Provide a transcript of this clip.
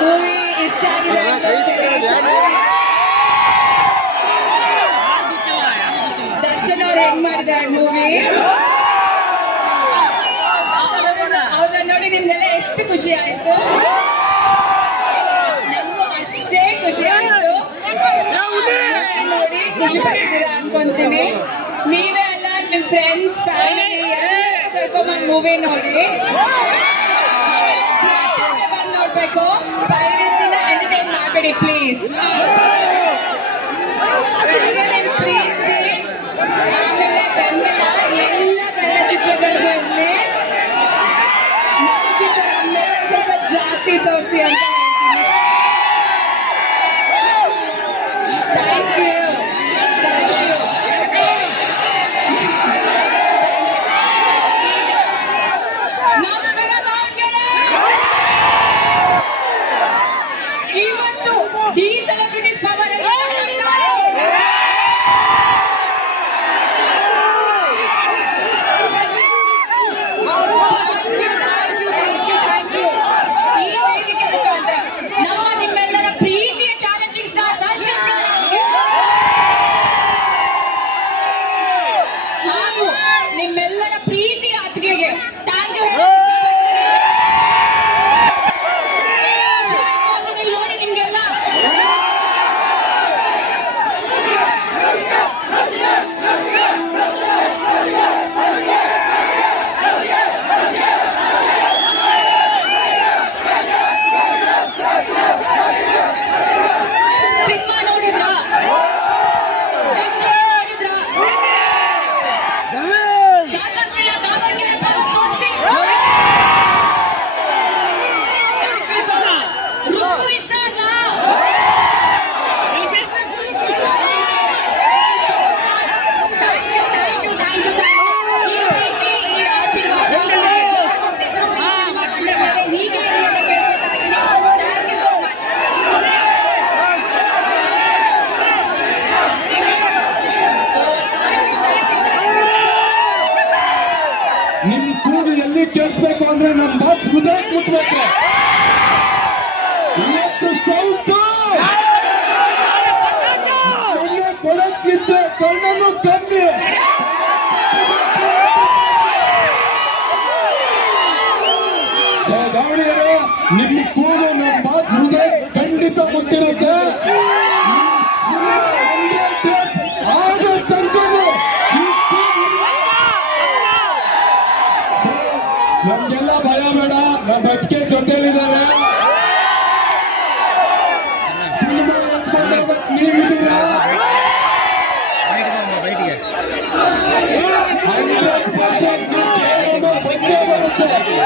Movie ಇಷ್ಟ ಆಗಿದೆ ದರ್ಶನ್ ಅವ್ರು ಹೆಂಗ್ ಮಾಡಿದ್ದಾರೆ ಮೂವಿ ಅವ್ರನ್ನ ನೋಡಿ ನಿಮ್ಗೆಲ್ಲ ಎಷ್ಟು ಖುಷಿ ಆಯ್ತು? ನಂಗೂ ಅಷ್ಟೇ ಖುಷಿ ಆಯ್ತು. ನೋಡಿ ಖುಷಿ ಪಡ್ತೀರಾ ಅನ್ಕೊಂತೀನಿ. ನೀವೇ ಅಲ್ಲ ನಿಮ್ ಫ್ರೆಂಡ್ಸ್ ಫ್ಯಾಮಿಲಿ ಎಲ್ಲರೂ ಕರ್ಕೊಂಬಂದ್ ಮೂವಿ ನೋಡಿ ಬಂದ್ ನೋಡ್ಬೇಕು. ಪೈರಸಿನ ಎಂಟರ್ಟೈನ್ ಮಾಡಬೇಡಿ ಪ್ಲೀಸ್. ಪ್ರೀತಿ ಆಮೇಲೆ ಬೆಂಬಲ ಎಲ್ಲ ಕನ್ನಡ ಚಿತ್ರಗಳಿಗೂ ಇರಲಿ. ನಮ್ಮ ಚಿತ್ರ ಸ್ವಲ್ಪ ಜಾಸ್ತಿ ತೋರಿಸಿ ಅಂತ ಹೇಳ್ತೀನಿ. Thank you. ಇವತ್ತು ಡಿ ಸೆಲೆಬ್ರಿಟೀಸ್ ಪವರ್ ಈ ವೇದಿಕೆ ಮುಖಾಂತರ ನಮ್ಮ ನಿಮ್ಮೆಲ್ಲರ ಪ್ರೀತಿಯ ಚಾಲೆಂಜಿಂಗ್ ಸ್ಟಾರ್ ದರ್ಶನ್ ಹಾಗೂ ನಿಮ್ಮೆಲ್ಲರ ಪ್ರೀತಿಯ ಅತಿಥಿಗೆ ಥ್ಯಾಂಕ್ ಯು. ನೋಡಿ ನಿಮ್ಗೆಲ್ಲ ಸಿನಿಮಾ ನೋಡಿದ್ರಾ? ನೋಡಿದ್ರಾ? ಸ್ವಾತಂತ್ರ್ಯ ದಾವಣಗೆರೆ ರುಕ್ಕು ಇಷ್ಟ ಆಯ್ತಾ? Thank you. ಈ ಪ್ರೀತಿ ಈ ಆಶೀರ್ವಾದ ಕೊಟ್ಟಿದ್ರು ಈ ಸಿನಿಮಾ ಕಂಡ ಮೇಲೆ ಹೀಗೆ ಇರಲಿ ಅಂತ ಕೇಳ್ಕೊತಾ ಇದ್ದೀನಿ. Thank you so much. ನಿಮ್ ಕೂಗು ಎಲ್ಲಿ ಕೇಳಿಸ್ಬೇಕು ಅಂದ್ರೆ ನಮ್ ಬಾಕ್ಸ್ ಹೃದಯಕ್ಕೆ ಮುಟ್ಬೇಕು. ಇವತ್ತು ಸೌಟು ಕೊಡಕ್ಕಿದ್ದೆ ಕಣ್ಣನ್ನು ಕಮ್ಮಿ. ದಾವಣಿಯರೇ, ನಿಮ್ ಕೂಗು ನಮ್ ಬಾಕ್ಸ್ ಹೃದಯ ಖಂಡಿತ ಮುಟ್ಟಿರುತ್ತೆ. ಆಗ ತನಕ ನಮ್ಗೆಲ್ಲ ಭಯ ಬೇಡ, ನಮ್ಮ ಬದುಕೆ ಜೊತೆಲಿದ್ದಾರೆ. ಸಿನಿಮಾ ಎತ್ಕೊಂಡೋಗಕ್ ನೀವಿದ್ದೀರಾ? 100% ಬಂದೇ ಬರುತ್ತೆ.